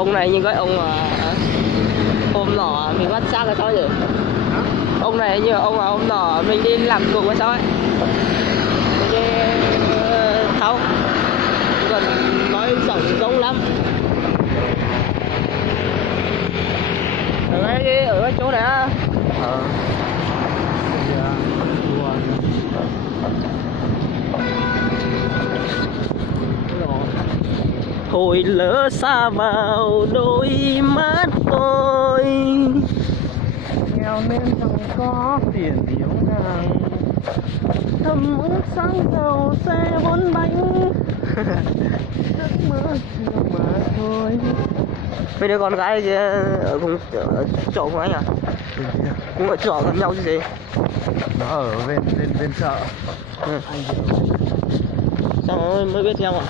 Ông này như cái ông hôm nọ mình bắt xác là sao nhỉ? Hả? Ông này như ông hôm nọ mình đi làm cùng với sao ấy? Thâu còn nói giống lắm. Ở cái chỗ này á. Thôi lỡ xa vào đôi mắt tôi, nghèo nên chẳng có tiền biếu nàng, thầm ước sáng giàu xe 4 bánh. giấc mơ chưa mà thôi. Mấy đứa con gái kia ở cùng ở chỗ của anh à? Cũng ở trọ gần nhau chứ gì? Nó ở bên chợ. Ừ. Sao mới biết nhau à?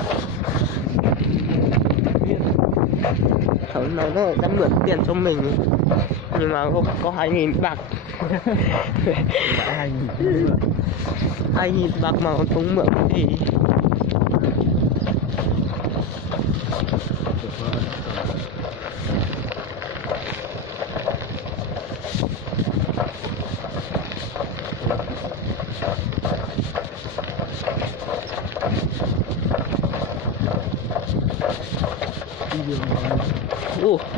Nó đã mượn tiền cho mình nhưng mà có 2.000 bạc. 2.000 bạc mà còn không mượn thì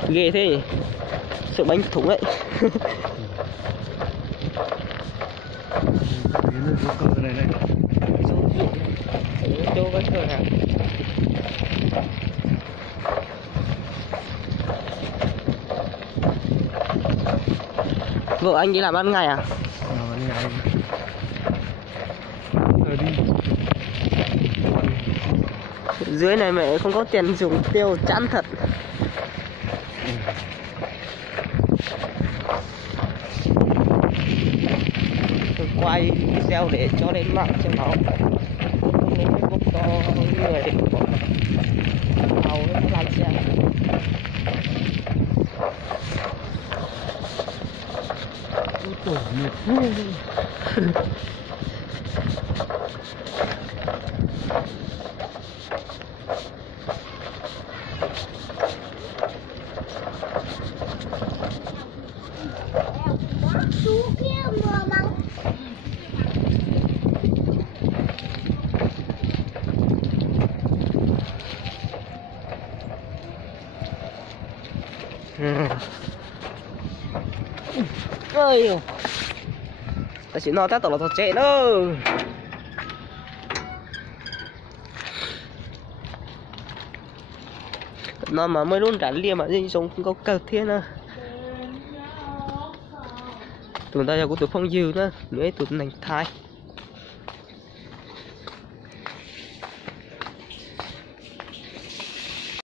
ghê thế nhỉ? Sợ bánh thủng đấy. Cờ này này. Chỗ cái cờ này. Vợ anh đi làm ban ngày à? Ban ngày. Đi. Dưới này mẹ không có tiền dùng tiêu chán thật. Tôi quay video để cho lên mạng cho nó không đến Facebook cho người để bỏ hầu nó làm xem. Tổ nhiệt thế. Ơi, ta chỉ nói ta tổ là tổ trẻ nữa. Nó mà mới luôn rắn liềm mà dinh sống không có cờ thiên à. Tụi ta giờ có tụi phong dư nữa, nữa tụi nành thai.